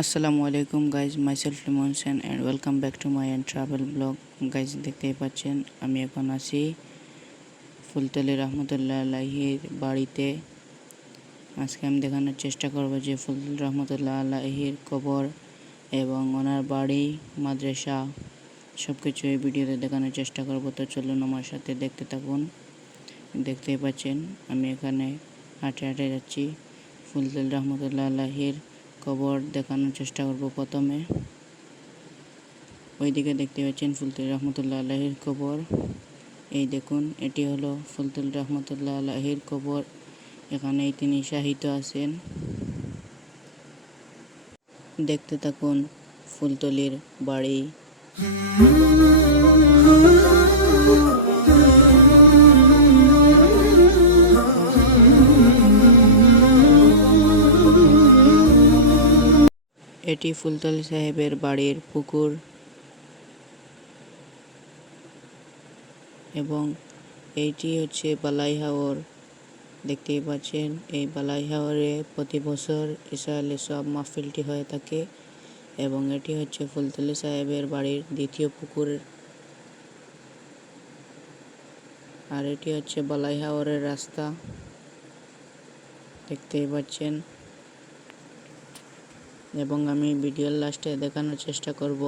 আসসালামু আলাইকুম guys, myself Limon Sen and welcome back to my and travel blog. Guys দেখতেই পাচ্ছেন আমি এখন আছি ফুলতলি রহমতুল্লাহ আলাইহির বাড়িতে। আজকে আমি দেখানোর চেষ্টা করব যে ফুলতলি রহমতুল্লাহ আলাইহির কবর এবং ওনার বাড়ি, মাদ্রাসা সব কিছু এই ভিডিওতে দেখানোর চেষ্টা করব। তো চলুন আমার সাথে দেখতে থাকুন। দেখতেই পাচ্ছেন আমি এখানে হাঁটে হাঁটে যাচ্ছি। ফুলতলি রহমতুল্লাহ আলাইহির কবর দেখানোর চেষ্টা করব। প্রথমে ওইদিকে দেখতে পাচ্ছেন ফুলতলি রহমতুল্লাহ আলাইহির কবর। এই দেখুন, এটি হলো ফুলতলি রহমতুল্লাহ আলাইহির কবর। এখানেই তিনি শাহিত আছেন। দেখতে থাকুন ফুলতলির বাড়ি। এটি ফুলতলি সাহেবের বাড়ির পুকুর এবং এইটি হচ্ছে বালাই হাওর। দেখতেই পাচ্ছেন এই বালাই হাওরে প্রতি বছর ঈসা আলী সব মাহফিলটি হয়ে থাকে এবং এটি হচ্ছে ফুলতলি সাহেবের বাড়ির দ্বিতীয় পুকুর। আর এটি হচ্ছে বালাই হাওরের রাস্তা, দেখতেই পাচ্ছেন। এবং আমি ভিডিওর লাস্টে দেখানোর চেষ্টা করব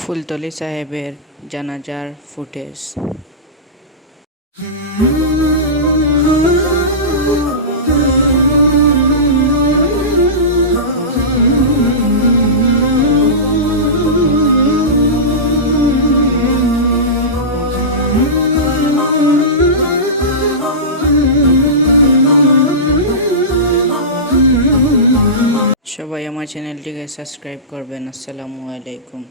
ফুলতলি সাহেবের জানাজার ফুটেজ। সবাই আমার চ্যানেলটিকে সাবস্ক্রাইব করবেন। আসসালামু আলাইকুম।